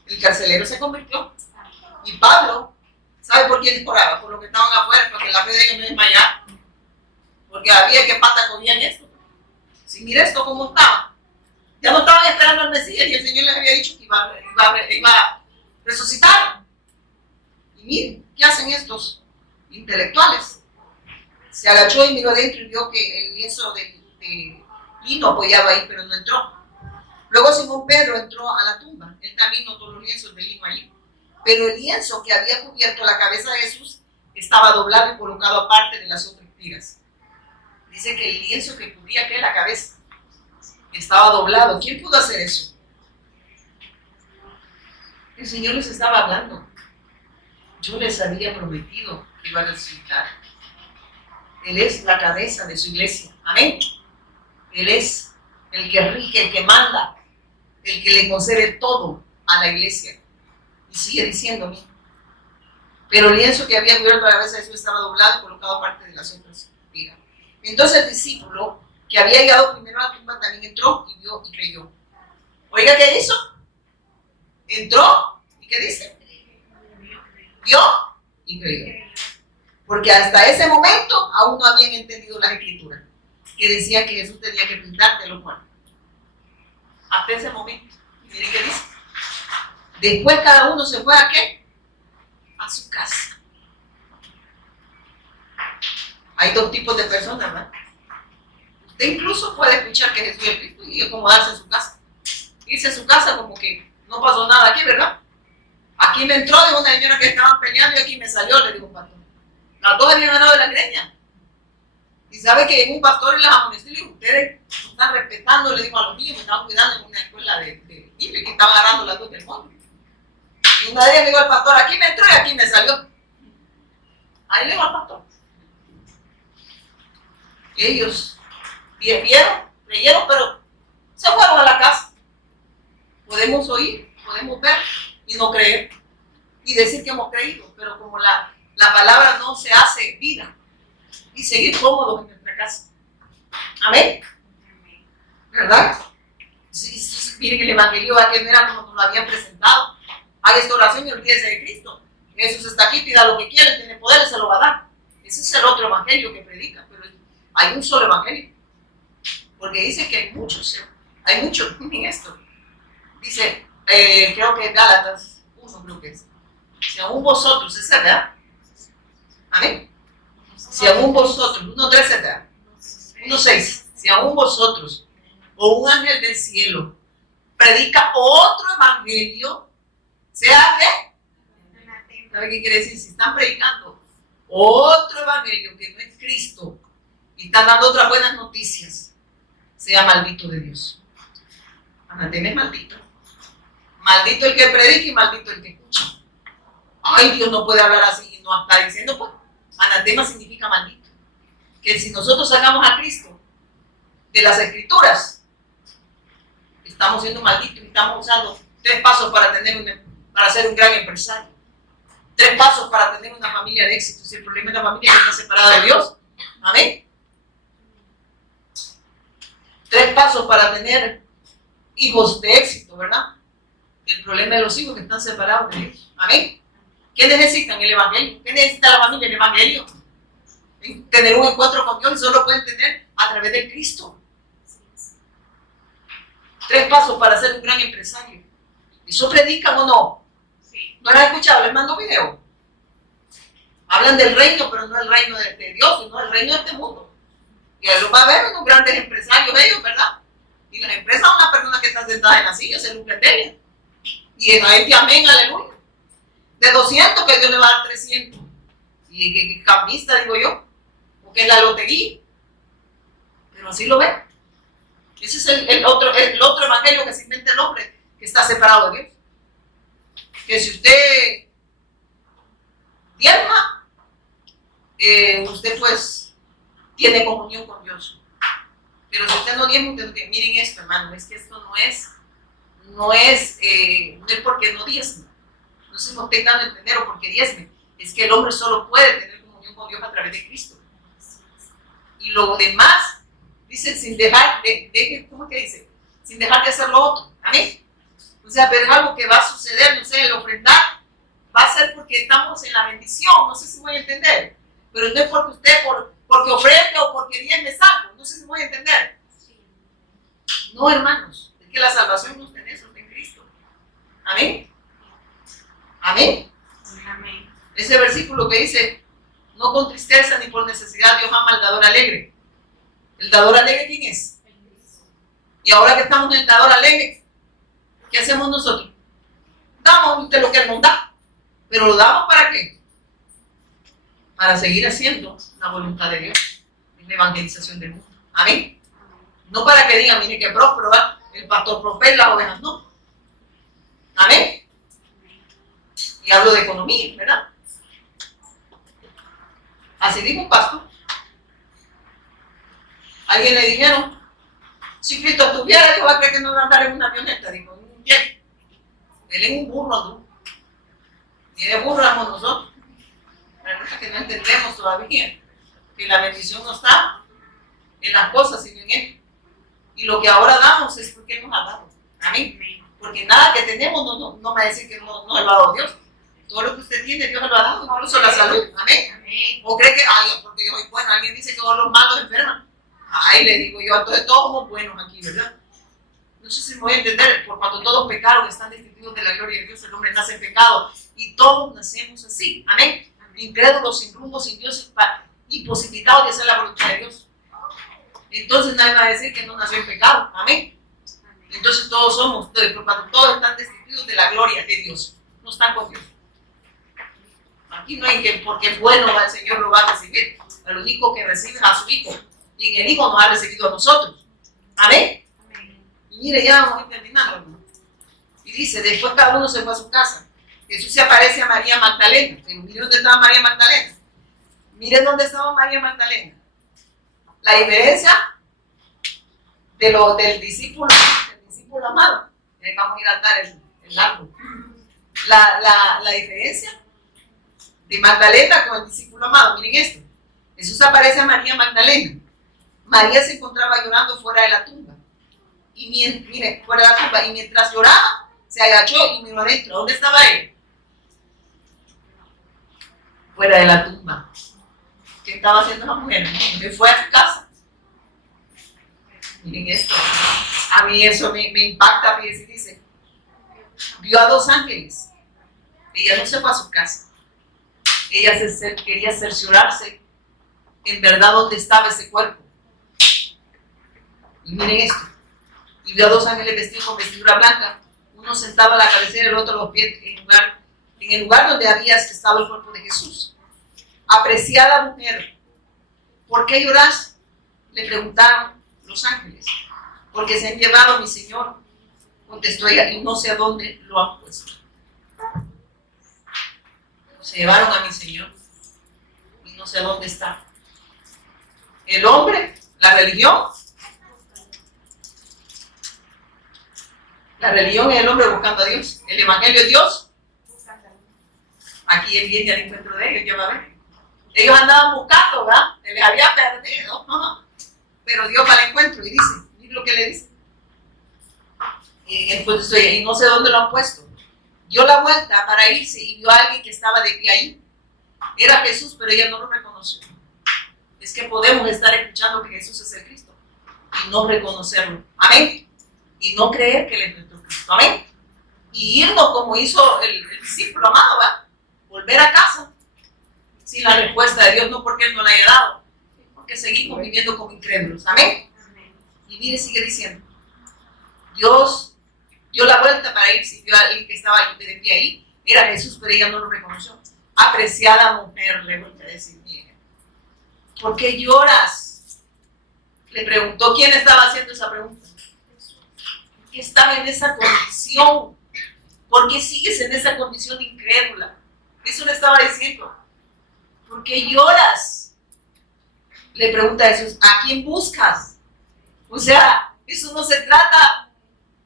El carcelero se convirtió. Y Pablo, ¿sabe por quién oraba? Por los que estaban afuera, porque la fe de ellos no desmayaba. Porque había que pata comían esto. Si mira esto cómo estaba. Ya no estaban esperando al Mesías y el Señor les había dicho que iba a resucitar. Y miren, ¿qué hacen estos intelectuales? Se agachó y miró adentro y vio que el lienzo de lino apoyaba ahí, pero no entró. Luego Simón Pedro entró a la tumba. Él también notó los lienzos de lino allí. Pero el lienzo que había cubierto la cabeza de Jesús estaba doblado y colocado aparte de las otras tiras. Dice que el lienzo que cubría que la cabeza estaba doblado. ¿Quién pudo hacer eso? El Señor les estaba hablando. Yo les había prometido que iba a resucitar. Él es la cabeza de su iglesia. Amén. Él es el que rige, el que manda, el que le concede todo a la iglesia. Y sigue diciéndome. Pero el lienzo que había cubierto la cabeza de Jesús estaba doblado y colocado aparte de las otras tiras. Entonces el discípulo que había llegado primero a la tumba también entró y vio y creyó. Oiga, ¿qué hizo? Entró y ¿qué dice? Vio y creyó. Porque hasta ese momento aún no habían entendido las escrituras que decía que Jesús tenía que pintarte los muertos. Hasta ese momento. Y miren qué dice. Después cada uno se fue ¿a qué? A su casa. Hay dos tipos de personas, ¿verdad? Usted incluso puede escuchar que Jesús es Cristo y acomodarse en su casa. Irse a su casa como que no pasó nada aquí, ¿verdad? Aquí me entró de una señora que estaban peleando y aquí me salió, le dijo un pastor. Las dos habían ganado de la greña. Y sabe que en un pastor y las amonesté, le digo, ustedes están respetando, le digo a los niños, me estaban cuidando en una escuela de Biblia que estaban agarrando las dos del mundo. Y una vez me dijo al pastor, aquí me entró y aquí me salió. Ahí le digo al pastor. Ellos vieron, creyeron, pero Se fueron a la casa. Podemos oír, podemos ver y no creer. Y decir que hemos creído, pero como la palabra no se hace vida. Y seguir cómodos en nuestra casa. Amén. ¿Verdad? Sí, miren el evangelio que no era como nos lo habían presentado. Haga esta oración y olvídese de Cristo. Jesús está aquí, pida lo que quiera, tiene poder, se lo va a dar. Ese es el otro evangelio que predica, pero hay un solo evangelio. Porque dice que hay muchos, miren esto. Dice, creo que Gálatas 1, creo que es. Si aún vosotros, ¿es verdad? Amén. Si aún vosotros, 1.13, ¿verdad? 1.6. Si aún vosotros o un ángel del cielo predica otro evangelio, ¿sea qué? ¿Sabe qué quiere decir? Si están predicando otro evangelio que no es Cristo y están dando otras buenas noticias, sea maldito de Dios. Anatema es maldito. Maldito el que predica y maldito el que escucha. Ay, Dios no puede hablar así y no está diciendo, pues, anatema significa maldito. Que si nosotros sacamos a Cristo de las escrituras, estamos siendo malditos y estamos usando 3 pasos para ser un gran empresario. 3 pasos para tener una familia de éxito. Si el problema es la familia que está separada de Dios, amén. 3 pasos para tener hijos de éxito, ¿verdad? El problema de los hijos que están separados de Dios, amén. ¿Qué necesitan? El evangelio. ¿Qué necesita la familia? El evangelio. Tener un encuentro con Dios y solo pueden tener a través de Cristo. 3 pasos para ser un gran empresario. ¿Eso predican o no? Sí. ¿No lo han escuchado? Les mando video. Hablan del reino, pero no el reino de Dios, sino el reino de este mundo. Y ahí lo va a ver unos grandes empresarios ellos, ¿verdad? Y las empresas son las personas que están sentadas en la silla, se lucran de ellas. Y en la gente, amén, aleluya. De 200 que Dios le va a dar 300. Y que cambista, digo yo. Porque es la lotería. Pero así lo ven. Ese es el otro evangelio que se inventa el hombre que está separado de Dios. Que si usted diezma, usted pues tiene comunión con Dios. Pero si usted no diezma, usted no tiene. Miren esto, hermano, es que esto no es porque no diezma. No se nos esté dando a entender o porque diezme. Es que el hombre solo puede tener comunión con Dios a través de Cristo. Y lo demás, dice, sin dejar ¿cómo que dice? Sin dejar de hacer lo otro. Amén. O sea, pero es algo que va a suceder, no sé, el ofrendar va a ser porque estamos en la bendición, no sé si voy a entender. Pero no es porque usted, porque ofrende o porque diezme algo, no sé si voy a entender. No, hermanos, es que la salvación no está en eso, está en Cristo. Amén. Amén. Amén. Ese versículo que dice, no con tristeza ni por necesidad Dios ama al dador alegre. ¿El dador alegre quién es? Y ahora que estamos en el dador alegre, ¿qué hacemos nosotros? Damos usted lo que Él nos da. ¿Pero lo damos para qué? Para seguir haciendo la voluntad de Dios en la evangelización del mundo. Amén. No para que digan, mire que próspero, ¿verdad? El pastor prospera, las ovejas no. Amén. Y hablo de economía, ¿verdad? Así dijo un pastor. Alguien le dijeron, si Cristo estuviera, dijo, va a creer que no va a andar en una avioneta, dijo, en un jet. Él en un burro, ¿no? Ni de burro éramos nosotros. La verdad es que no entendemos todavía que la bendición no está en las cosas, sino en Él. Y lo que ahora damos es porque Él nos ha dado. Amén. Porque nada que tenemos no va a decir que no lo ha dado Dios. Todo lo que usted tiene, Dios lo ha dado, incluso la salud. Amén. Amén. O cree que, ay, porque yo soy bueno, alguien dice que todos los malos enferman. Ay, le digo yo, entonces todos somos buenos aquí, ¿verdad? No sé si me voy a entender, por cuanto todos pecaron, están destituidos de la gloria de Dios, el hombre nace en pecado. Y todos nacemos así. Amén. Incrédulos, sin rumbo, sin Dios, imposibilitados de hacer la voluntad de Dios. Entonces nadie va a decir que no nació en pecado. Amén. Entonces todos somos, por cuanto todos están destituidos de la gloria de Dios. No están con Dios. Aquí no hay que, porque es bueno, el Señor lo va a recibir. El único que recibe es a su Hijo. Y en el Hijo nos ha recibido a nosotros. Amén. Amén. Y mire, ya vamos a terminar. Y dice, después cada uno se fue a su casa. Jesús se aparece a María Magdalena. Miren dónde estaba María Magdalena. Miren dónde estaba María Magdalena. La diferencia del discípulo amado. Vamos a ir a dar el árbol. La diferencia de Magdalena con el discípulo amado, miren esto. Jesús aparece a María Magdalena. María se encontraba llorando fuera de la tumba. Y miren, fuera de la tumba. Y mientras lloraba, se agachó y miró adentro. ¿Dónde estaba él? Fuera de la tumba. ¿Qué estaba haciendo la mujer? Me fue a su casa. Miren esto. A mí eso me impacta. Dice, vio a 2 ángeles. Ella no se fue a su casa. Ella quería cerciorarse en verdad dónde estaba ese cuerpo. Y miren esto. Y vio a 2 ángeles vestidos con vestidura blanca. Uno sentado a la cabecera y el otro a los pies en el lugar donde había estado el cuerpo de Jesús. Apreciada mujer, ¿por qué lloras? Le preguntaron los ángeles. Porque se han llevado a mi Señor, contestó ella, y no sé a dónde lo han puesto. Se llevaron a mi Señor y no sé a dónde está. El hombre, la religión es el hombre buscando a Dios. El evangelio es Dios. Aquí él viene al encuentro de ellos, ya va a ver. Ellos andaban buscando, ¿verdad? Se les había perdido. Pero Dios va al encuentro y dice, mire lo que le dice. Y no sé dónde lo han puesto. Dio la vuelta para irse y vio a alguien que estaba de pie ahí. Era Jesús, pero ella no lo reconoció. Es que podemos estar escuchando que Jesús es el Cristo y no reconocerlo. Amén. Y no creer que Él es nuestro Cristo. Amén. Y irnos como hizo el discípulo amado, ¿verdad? Volver a casa sin la respuesta de Dios, no porque Él no la haya dado, porque seguimos viviendo como incrédulos. Amén. Y mire, sigue diciendo, Dios dio la vuelta para irse y vio a alguien que estaba de pie ahí. Era Jesús, pero ella no lo reconoció. Apreciada mujer, le volvió a decir, mire, ¿por qué lloras? Le preguntó. ¿Quién estaba haciendo esa pregunta? ¿Por qué estaba en esa condición? ¿Por qué sigues en esa condición incrédula? Eso le estaba diciendo. ¿Por qué lloras? Le pregunta a Jesús, ¿a quién buscas? O sea, eso no se trata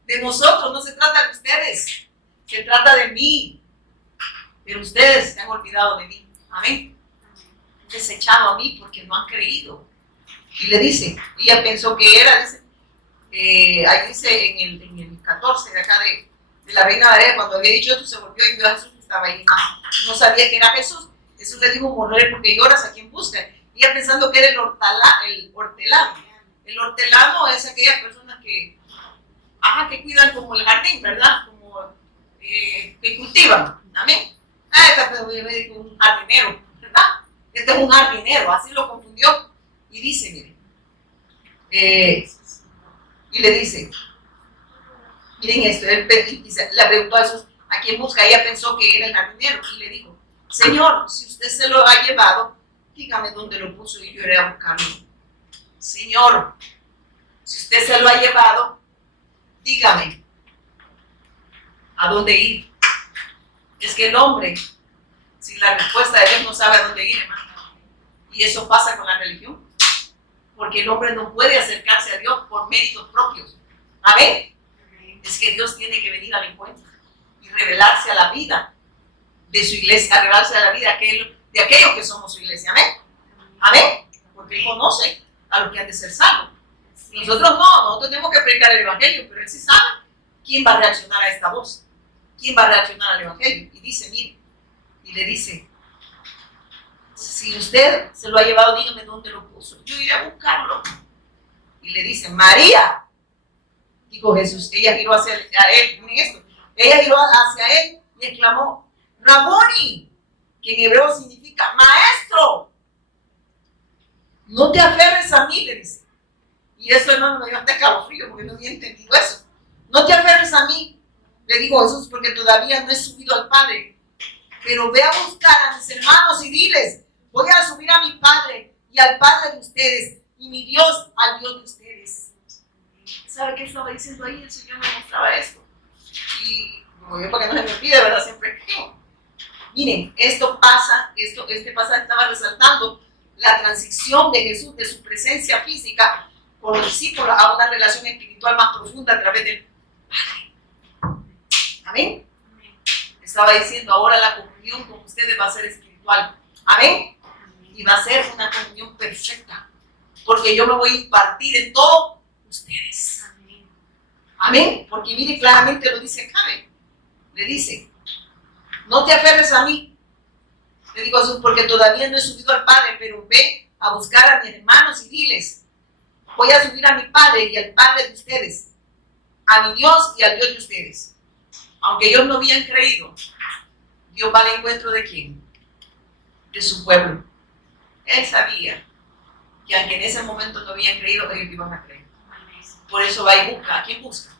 de nosotros, no se trata de ustedes, se trata de mí. Pero ustedes se han olvidado de mí. Amén. Han desechado a mí porque no han creído. Y le dice, ella pensó que era, dice, ahí dice en el 14 de acá de la Reina Valera, cuando había dicho esto, se volvió y vio a Jesús que estaba ahí. No sabía que era Jesús. Jesús le dijo, mujer, porque lloras, ¿a quién buscas? Y ella pensando que era el hortelano. El hortelano es aquella persona que cuidan como el jardín, ¿verdad? Como que cultivan. Amén. Este es un jardinero, ¿verdad? Este es un jardinero, así lo confundió. Y dice, mire, y le dice, miren esto, él le preguntó a Jesús, ¿a quién busca? Ella pensó que era el jardinero y le dijo, Señor, si usted se lo ha llevado, dígame dónde lo puso y yo iré a buscarlo. Señor, si usted se lo ha llevado, dígame a dónde ir. Es que el hombre, sin la respuesta de Dios, no sabe a dónde ir, hermano. Y eso pasa con la religión. Porque el hombre no puede acercarse a Dios por méritos propios. Amén. Es que Dios tiene que venir al encuentro y revelarse a la vida de su iglesia, revelarse a la vida de aquellos que somos su iglesia. Amén. Amén. Porque Él conoce a los que han de ser salvos. Nosotros no, nosotros tenemos que predicar el evangelio, pero Él sí sabe quién va a reaccionar a esta voz. ¿Quién va a reaccionar al evangelio? Y dice, mire, y le dice, si usted se lo ha llevado, dígame dónde lo puso, yo iré a buscarlo. Y le dice, María. Dijo Jesús, ella giró hacia él, miren esto, ella giró hacia él y exclamó, Raboni, que en hebreo significa maestro. No te aferres a mí, le dice. Y eso, hermano, me dio hasta escalofrío porque no había entendido eso. No te aferres a mí, le dijo Jesús, porque todavía no he subido al Padre. Pero ve a buscar a mis hermanos y diles, voy a subir a mi Padre y al Padre de ustedes, y mi Dios al Dios de ustedes. ¿Sabe qué estaba diciendo ahí? El Señor me mostraba esto. Y como yo, para que no se me olvide, ¿verdad? Siempre creo. Miren, esto pasa, este pasaje estaba resaltando la transición de Jesús, de su presencia física, con los discípulos a una relación espiritual más profunda a través del Padre. Amén. Estaba diciendo, ahora la comunión con ustedes va a ser espiritual. Amén. Y va a ser una comunión perfecta, porque yo me voy a impartir en todos ustedes. Amén. Porque mire, claramente lo dice acá. Le dice, no te aferres a mí. Le digo eso porque todavía no he subido al Padre, pero ve a buscar a mis hermanos y diles, voy a subir a mi Padre y al Padre de ustedes, a mi Dios y al Dios de ustedes. Aunque ellos no habían creído, Dios va al encuentro de ¿quién? De su pueblo. Él sabía que aunque en ese momento no habían creído, ellos iban a creer. Por eso va y busca. ¿A quién busca?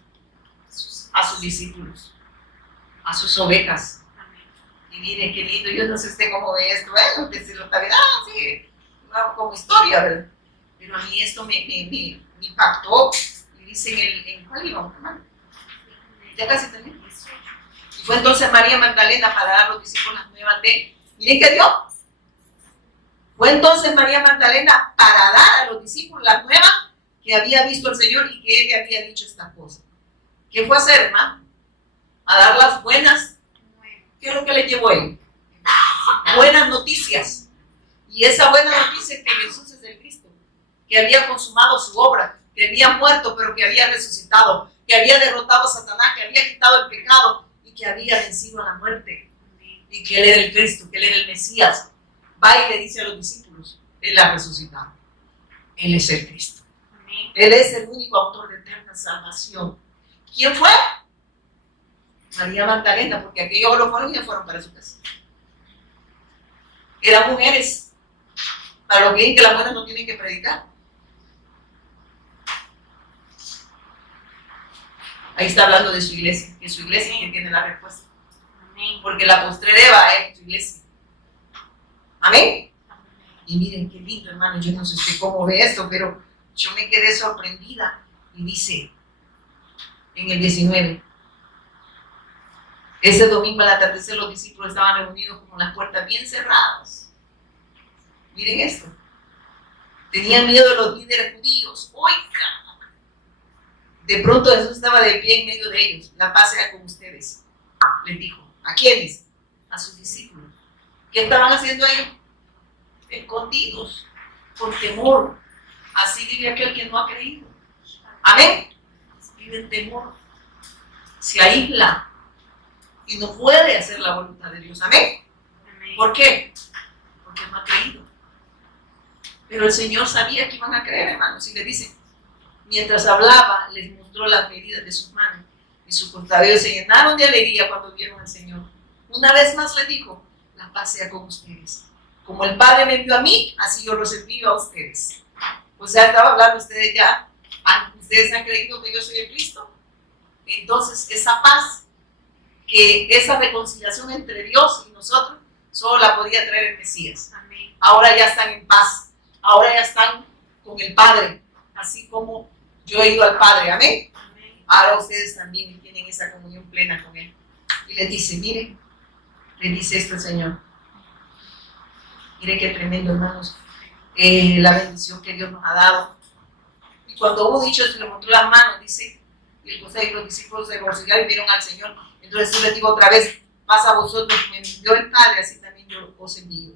A sus discípulos, a sus ovejas. Y miren qué lindo, yo no sé usted cómo ve esto, bueno, que se lo está viendo, sí, como historia, ¿verdad? Pero a mí esto me impactó. Y dice en ¿cuál iba, hermano? Ya casi terminé. Y fue entonces María Magdalena para dar a los discípulos las nuevas de, miren qué dio. Fue entonces María Magdalena para dar a los discípulos las nuevas que había visto el Señor y que Él le había dicho esta cosa. ¿Qué fue a hacer, hermano? A dar las buenas. ¿Qué es lo que le llevó a él? Buenas noticias. Y esa buena noticia es que Jesús es el Cristo, que había consumado su obra, que había muerto pero que había resucitado, que había derrotado a Satanás, que había quitado el pecado y que había vencido a la muerte. Y que Él era el Cristo, que Él era el Mesías. Va y le dice a los discípulos, Él ha resucitado. Él es el Cristo. Él es el único autor de eterna salvación. ¿Quién fue? María Magdalena, porque aquellos lo fueron y ya fueron para su casa. Eran mujeres, para los que dicen que las mujeres no tienen que predicar. Ahí está hablando de su iglesia, que su iglesia es quien tiene la respuesta. Porque la postrera es su iglesia. Amén. Y miren qué lindo, hermano, yo no sé usted cómo ve esto, pero yo me quedé sorprendida. Y dice en el 19, ese domingo al atardecer los discípulos estaban reunidos con las puertas bien cerradas. Miren esto. Tenían miedo de los líderes judíos. Oiga. De pronto Jesús estaba de pie en medio de ellos. La paz sea con ustedes. Les dijo. ¿A quiénes? A sus discípulos. ¿Qué estaban haciendo ellos? Escondidos. Por temor. Así vive aquel que no ha creído. Amén. Vive en temor. Se aísla. Y no puede hacer la voluntad de Dios. Amén. ¿Por qué? Porque no ha creído. Pero el Señor sabía que iban a creer, hermanos. Y le dice, mientras hablaba, les mostró las medidas de sus manos. Y sus costadillos se llenaron de alegría cuando vieron al Señor. Una vez más le dijo, la paz sea con ustedes. Como el Padre me envió a mí, así yo los envío a ustedes. O sea, estaba hablando ustedes ya. Ustedes han creído que yo soy el Cristo. Entonces, esa paz, que esa reconciliación entre Dios y nosotros, solo la podía traer el Mesías. Amén. Ahora ya están en paz. Ahora ya están con el Padre, así como yo he ido al Padre. Amén. Amén. Ahora ustedes también tienen esa comunión plena con Él. Y les dice, miren, le dice esto el Señor. Miren qué tremendo, hermanos, la bendición que Dios nos ha dado. Y cuando hubo dicho esto, le mostró las manos, dice, y los discípulos se regocijaron y vieron al Señor. Entonces yo les digo otra vez, pasa a vosotros, me envió el Padre, así también yo os envío.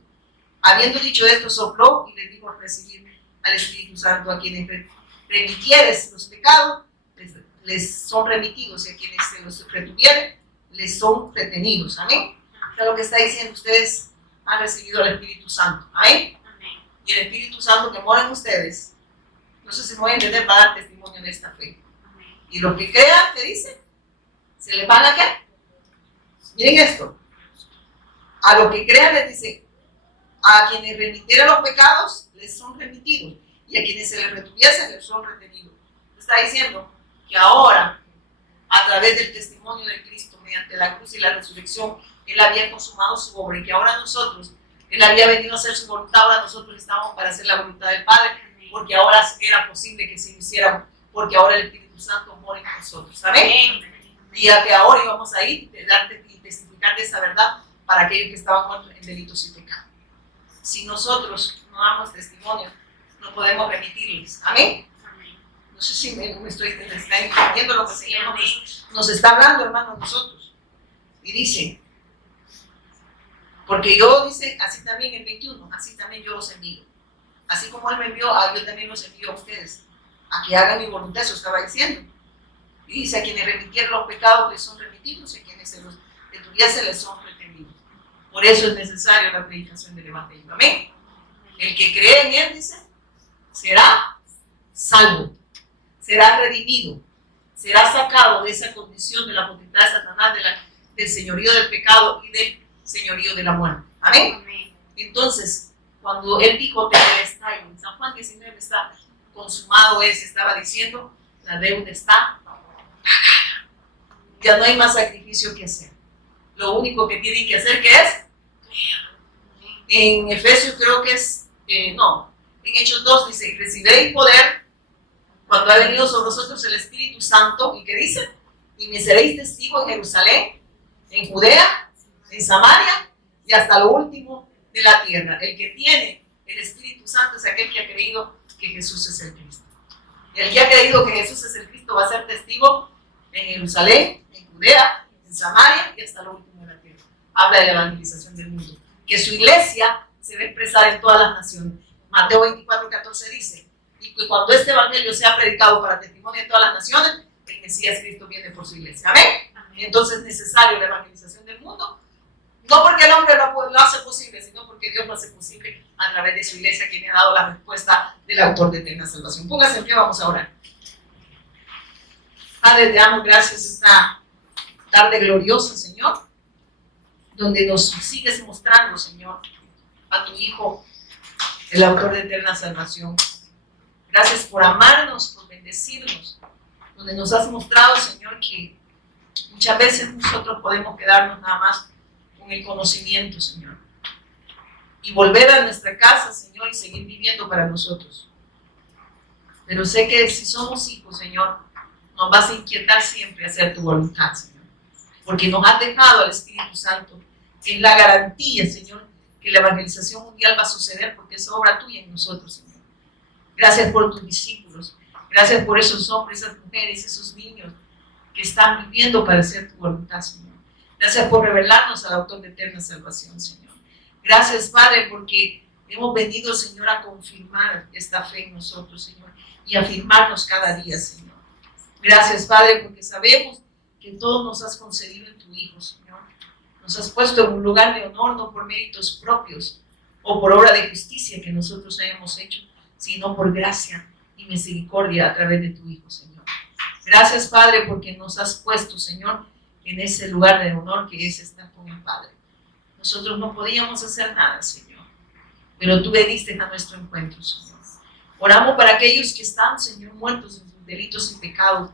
Habiendo dicho esto, sopló y les dijo recibir al Espíritu Santo. A quienes remitieres los pecados, les son remitidos, y a quienes se los retuvieren, les son retenidos. Amén. O sea, lo que está diciendo, ustedes han recibido el Espíritu Santo. Amén. Amén. Y el Espíritu Santo que mora en ustedes, no sé si me voy a entender, va a dar testimonio de esta fe. Amén. Y los que crean, ¿qué dice? ¿Se les van a qué? Miren esto. A los que crean les dice, a quienes remitieran los pecados, les son remitidos. Y a quienes se les retuviesen, les son retenidos. Está diciendo que ahora, a través del testimonio de Cristo, mediante la cruz y la resurrección, Él había consumado su obra y que ahora nosotros, Él había venido a hacer su voluntad, ahora nosotros estamos para hacer la voluntad del Padre, porque ahora era posible que se lo hiciéramos, porque ahora el Espíritu Santo mora en nosotros. ¿Amén? Y a que ahora íbamos a ir y testificar de esa verdad para aquellos que estaban muertos en delitos y pecados. Si nosotros no damos testimonio, no podemos remitirles. ¿Amén? No sé si me está entendiendo lo que el Señor nos está hablando, hermano, a nosotros. Y dice, porque yo, dice, así también el 21, así también yo los envío. Así como Él me envió, yo también los envío a ustedes, a que hagan mi voluntad, eso estaba diciendo. Y dice, a quienes remitieron los pecados les son remitidos, y a quienes se les son retenidos. Por eso es necesario la predicación del Evangelio. Amén. El que cree en Él, dice, será salvo, será redimido, será sacado de esa condición de la potestad de Satanás, del señorío del pecado y del señorío de la muerte. Amén. Entonces, cuando Él dijo, tetelestai, en San Juan 19 está consumado, estaba diciendo, la deuda está pagada. Ya no hay más sacrificio que hacer. Lo único que tienen que hacer, ¿qué es? En Efesios creo que es, en Hechos 2 dice, recibiréis poder cuando ha venido sobre vosotros el Espíritu Santo, y ¿qué dice? Y me seréis testigos en Jerusalén, en Judea, en Samaria y hasta lo último de la tierra. El que tiene el Espíritu Santo es aquel que ha creído que Jesús es el Cristo. El que ha creído que Jesús es el Cristo va a ser testigo en Jerusalén, en Judea, en Samaria y hasta lo último de la tierra. Habla de la evangelización del mundo. Que su iglesia se va a expresar en todas las naciones. Mateo 24:14 dice, y que cuando este evangelio sea predicado para testimonio de todas las naciones, el Mesías Cristo viene por su iglesia. ¿Amén? Entonces es necesario la evangelización del mundo, no porque el hombre lo hace posible, sino porque Dios lo hace posible a través de su iglesia, quien ha dado la respuesta del autor de eterna salvación. Póngase en pie, vamos a orar. Padre, te damos gracias esta tarde gloriosa, Señor, donde nos sigues mostrando, Señor, a tu Hijo, el autor de eterna salvación. Gracias por amarnos, por bendecirnos, donde nos has mostrado, Señor, que muchas veces nosotros podemos quedarnos nada más con el conocimiento, Señor, y volver a nuestra casa, Señor, y seguir viviendo para nosotros. Pero sé que si somos hijos, Señor, nos vas a inquietar siempre a hacer tu voluntad, Señor, porque nos has dejado al Espíritu Santo, que es la garantía, Señor, que la evangelización mundial va a suceder porque es obra tuya en nosotros, Señor. Gracias por tus discípulos, gracias por esos hombres, esas mujeres, esos niños que están viviendo para hacer tu voluntad, Señor. Gracias por revelarnos al autor de eterna salvación, Señor. Gracias, Padre, porque hemos venido, Señor, a confirmar esta fe en nosotros, Señor, y a afirmarnos cada día, Señor. Gracias, Padre, porque sabemos que todo nos has concedido en tu Hijo, Señor. Nos has puesto en un lugar de honor, no por méritos propios o por obra de justicia que nosotros hayamos hecho, sino por gracia y misericordia a través de tu Hijo, Señor. Gracias, Padre, porque nos has puesto, Señor, en ese lugar de honor que es estar con el Padre. Nosotros no podíamos hacer nada, Señor, pero tú veniste a nuestro encuentro, Señor. Oramos para aquellos que están, Señor, muertos en sus delitos y pecados,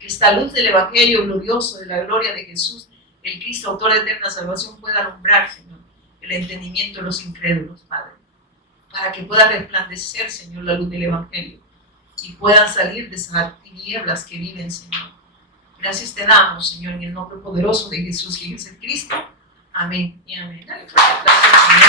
que esta luz del Evangelio glorioso de la gloria de Jesús, el Cristo, autor de eterna salvación, pueda alumbrar, Señor, el entendimiento de los incrédulos, Padre, para que pueda resplandecer, Señor, la luz del Evangelio y puedan salir de esas tinieblas que viven, Señor. Gracias te damos, Señor, en el nombre poderoso de Jesús, que es el Cristo. Amén y amén. Dale, gracias, Señor.